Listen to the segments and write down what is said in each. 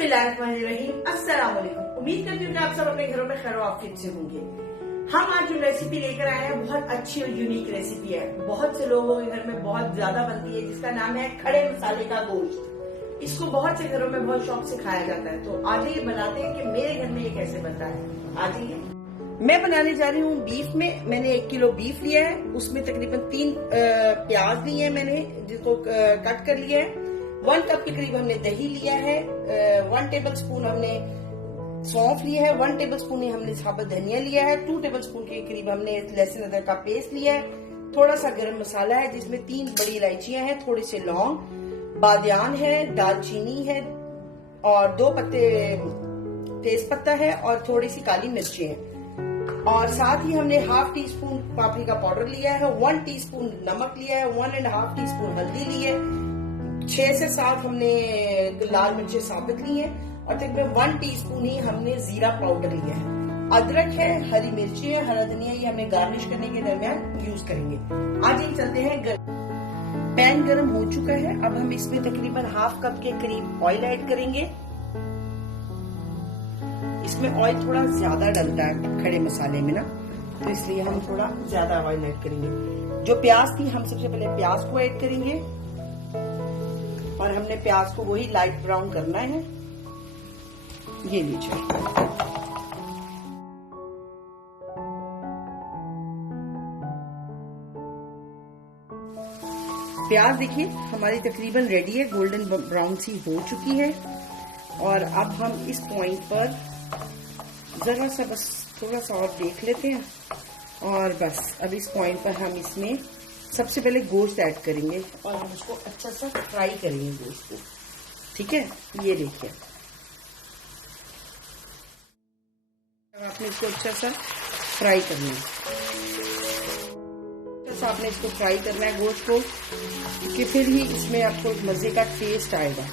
बिस्मिल्लाहिर्रहमानिर्रहीम, अस्सलाम वालेकुम। उम्मीद करती हूँ कि आप सब अपने घरों में खैर आफियत से होंगे। हम आज जो रेसिपी लेकर आए हैं बहुत अच्छी और यूनिक रेसिपी है। बहुत से लोगों के घर में बहुत ज्यादा बनती है, जिसका नाम है खड़े मसाले का गोश्त। इसको बहुत से घरों में बहुत शौक से खाया जाता है। तो आज ये बनाते हैं कि मेरे घर में ये कैसे बनता है। आज ये मैं बनाने जा रही हूँ बीफ में। मैंने 1 किलो बीफ लिया है, उसमें तकरीबन 3 प्याज लिए हैं मैंने, जिसको कट कर लिया है। 1 कप के करीब हमने दही लिया है, 1 टेबल स्पून हमने सौंफ लिया है, 1 टेबल स्पून हमने साबुत धनिया लिया है, 2 टेबल स्पून के करीब हमने लहसुन अदरक का पेस्ट लिया है। थोड़ा सा गरम मसाला है, जिसमें 3 बड़ी इलायचियां हैं, थोड़े से लौंग, बादियान है, दालचीनी है और 2 पत्ते तेज पत्ता है और थोड़ी सी काली मिर्ची है। और साथ ही हमने 1/2 टीस्पून पापरिका पाउडर लिया है, 1 टीस्पून नमक लिया है, 1.5 टीस्पून हल्दी ली है, 6 से 7 हमने लाल मिर्चें साबित ली है और तकरीबन 1 टीस्पून ही हमने जीरा पाउडर लिया है। अदरक है, हरी मिर्ची है, हरा धनिया, ये हमने गार्निश करने के दरमियान यूज करेंगे। आज हम चलते हैं पैन गरम हो चुका है। अब हम इसमें तकरीबन 1/2 कप के करीब ऑयल ऐड करेंगे। इसमें ऑयल थोड़ा ज्यादा डलता है खड़े मसाले में ना, तो इसलिए हम थोड़ा ज्यादा ऑयल ऐड करेंगे। जो प्याज थी, हम सबसे पहले प्याज को ऐड करेंगे और हमने प्याज को वही लाइट ब्राउन करना है। ये लीजिए, प्याज देखिए हमारी तकरीबन रेडी है, गोल्डन ब्राउन सी हो चुकी है। और अब हम इस पॉइंट पर जरा सा बस थोड़ा सा और देख लेते हैं और बस अब इस पॉइंट पर हम इसमें सबसे पहले गोश्त ऐड करेंगे और हम उसको अच्छा सा फ्राई करेंगे गोश्त को। ठीक है, ये देखिए आपने इसको अच्छा सा फ्राई करना है। अच्छा सा आपने इसको फ्राई करना है गोश्त को, क्योंकि फिर ही इसमें आपको मजे का टेस्ट आएगा।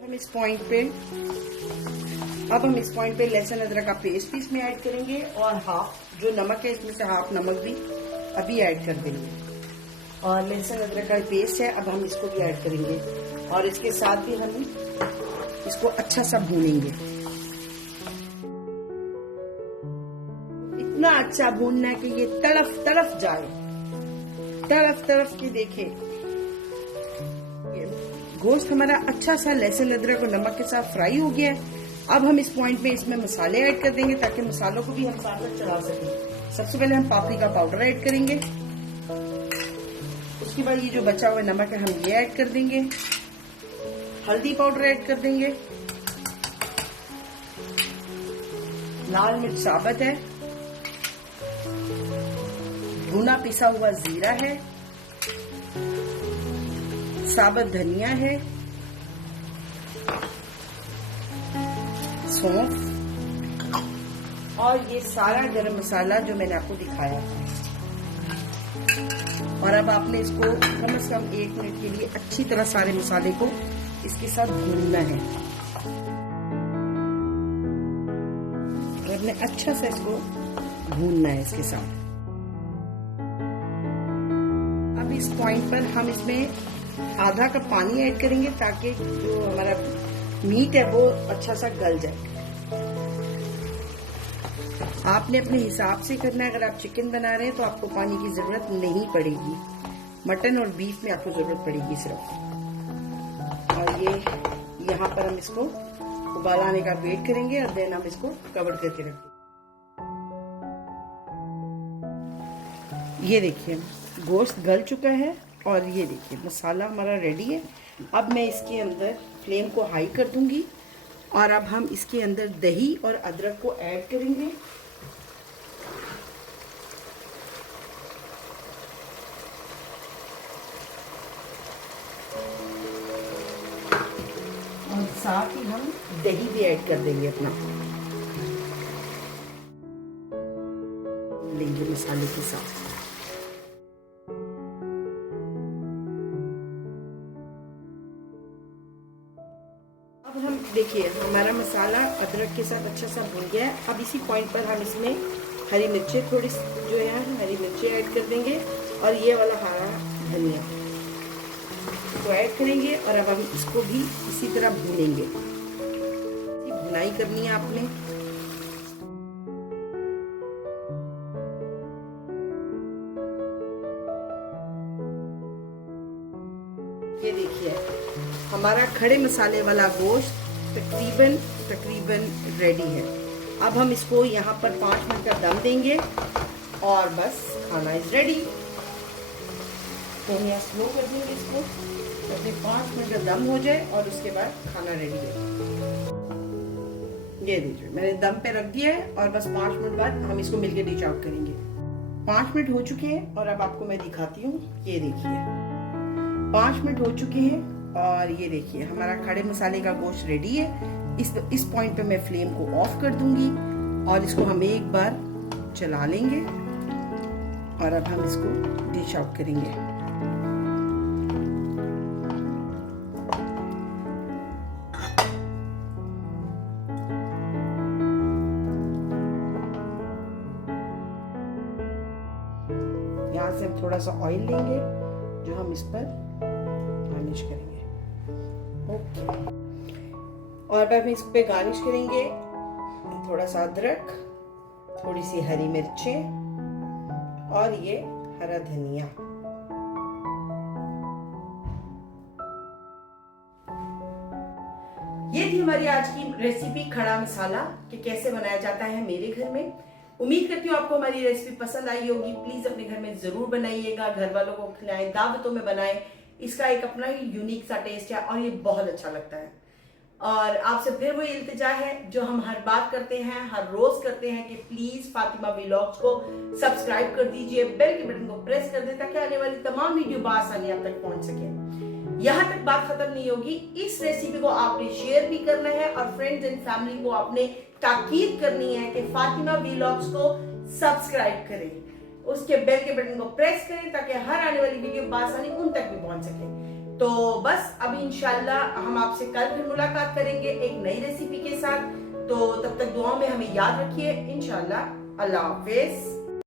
हम इस पॉइंट पे लहसुन अदरक का पेस्ट भी इसमें ऐड करेंगे और हाफ जो नमक है इसमें से हाफ नमक भी अभी ऐड कर देंगे। और लहसुन अदरक का पेस्ट है, अब हम इसको भी ऐड करेंगे और इसके साथ भी हम इसको अच्छा सा भूनेंगे। इतना अच्छा भूनना है कि ये तड़फ तड़फ जाए, तड़फ तड़फ के देखे। गोश्त हमारा अच्छा सा लहसुन अदरक और नमक के साथ फ्राई हो गया है। अब हम इस पॉइंट पे इसमें मसाले ऐड कर देंगे ताकि मसालों को भी हम साथ में चला सकें। सबसे पहले हम पापरिका पाउडर ऐड करेंगे, उसके बाद ये जो बचा हुआ नमक है हम ये ऐड कर देंगे, हल्दी पाउडर ऐड कर देंगे, लाल मिर्च साबुत है, भुना पिसा हुआ जीरा है, साबुत धनिया है, सौंफ और ये सारा गरम मसाला जो मैंने आपको दिखाया। और अब आपने इसको कम से कम 1 मिनट के लिए अच्छी तरह सारे मसाले को इसके साथ भूनना है। आपने अच्छा सा इसको भूनना है इसके साथ। अब इस पॉइंट पर हम इसमें आधा कप पानी ऐड करेंगे ताकि जो हमारा मीट है वो अच्छा सा गल जाए। आपने अपने हिसाब से करना है। अगर आप चिकन बना रहे हैं तो आपको पानी की जरूरत नहीं पड़ेगी, मटन और बीफ में आपको जरूरत पड़ेगी सिर्फ। और ये यहाँ पर हम इसको उबाल आने का वेट करेंगे और देन हम इसको कवर करके रखेंगे। ये देखिए गोश्त गल चुका है और ये देखिए मसाला हमारा रेडी है। अब मैं इसके अंदर फ्लेम को हाई कर दूंगी और अब हम इसके अंदर दही और अदरक को ऐड करेंगे। और साथ ही हम दही भी ऐड कर देंगे अपना, लेंगे मसाले के साथ। हम देखिए हमारा मसाला अदरक के साथ अच्छा सा भुन गया है। अब इसी पॉइंट पर हम इसमें हरी मिर्चें थोड़ी जो है हरी मिर्चें ऐड कर देंगे और ये वाला हरा धनिया। को ऐड करेंगे और अब हम इसको भी इसी तरह भूनेंगे। भुनाई करनी है आपने। ये देखिए हमारा खड़े मसाले वाला गोश्त तकरीबन रेडी है। अब हम इसको यहाँ पर 5 मिनट का दम देंगे और बस खाना इज रेडी। तो हम यहाँ स्लो कर देंगे इसको ताकि 5 मिनट का दम हो जाए और उसके बाद खाना रेडी है। ये देखिए मैंने दम पे रख दिया है और बस 5 मिनट बाद हम इसको मिलके डिश आउट करेंगे। 5 मिनट हो चुके हैं और अब आपको मैं दिखाती हूँ। ये देखिए 5 मिनट हो चुके हैं और ये देखिए हमारा खड़े मसाले का गोश्त रेडी है। इस पॉइंट पे मैं फ्लेम को ऑफ कर दूंगी और इसको हम एक बार चला लेंगे और अब हम इसको डिश आउट करेंगे। यहाँ से हम थोड़ा सा ऑयल लेंगे जो हम इस पर गार्निश करेंगे। ओके और अब हम इस पे गार्निश करेंगे थोड़ा सा अदरक, थोड़ी सी हरी मिर्चें और ये हरा धनिया। ये थी हमारी आज की रेसिपी खड़ा मसाला कि कैसे बनाया जाता है मेरे घर में। उम्मीद करती हूँ आपको हमारी रेसिपी पसंद आई होगी। प्लीज अपने घर में जरूर बनाइएगा, घर वालों को खिलाएं, दावतों में बनाएं। इसका एक अपना ही यूनिक सा टेस्ट है और ये बहुत अच्छा लगता है। और आपसे फिर वही इल्तिजा है जो हम हर बात करते हैं, हर रोज करते हैं कि प्लीज फातिमा व्लॉग्स को सब्सक्राइब कर दीजिए, बेल के बटन को प्रेस कर दें ताकि आने वाली तमाम वीडियो बआसानी आप तक पहुंच सके। यहाँ तक बात खत्म नहीं होगी, इस रेसिपी को आपने शेयर भी करना है और फ्रेंड्स एंड फैमिली को आपने ताकीद करनी है कि फातिमा व्लॉग्स को सब्सक्राइब करें, उसके बेल के बटन को प्रेस करें ताकि हर आने वाली वीडियो बआसानी उन तक भी पहुंच सके। तो बस अब इंशाल्लाह हम आपसे कल फिर मुलाकात करेंगे एक नई रेसिपी के साथ। तो तब तक दुआओं में हमें याद रखिए। इंशाल्लाह। अल्लाह हाफिज।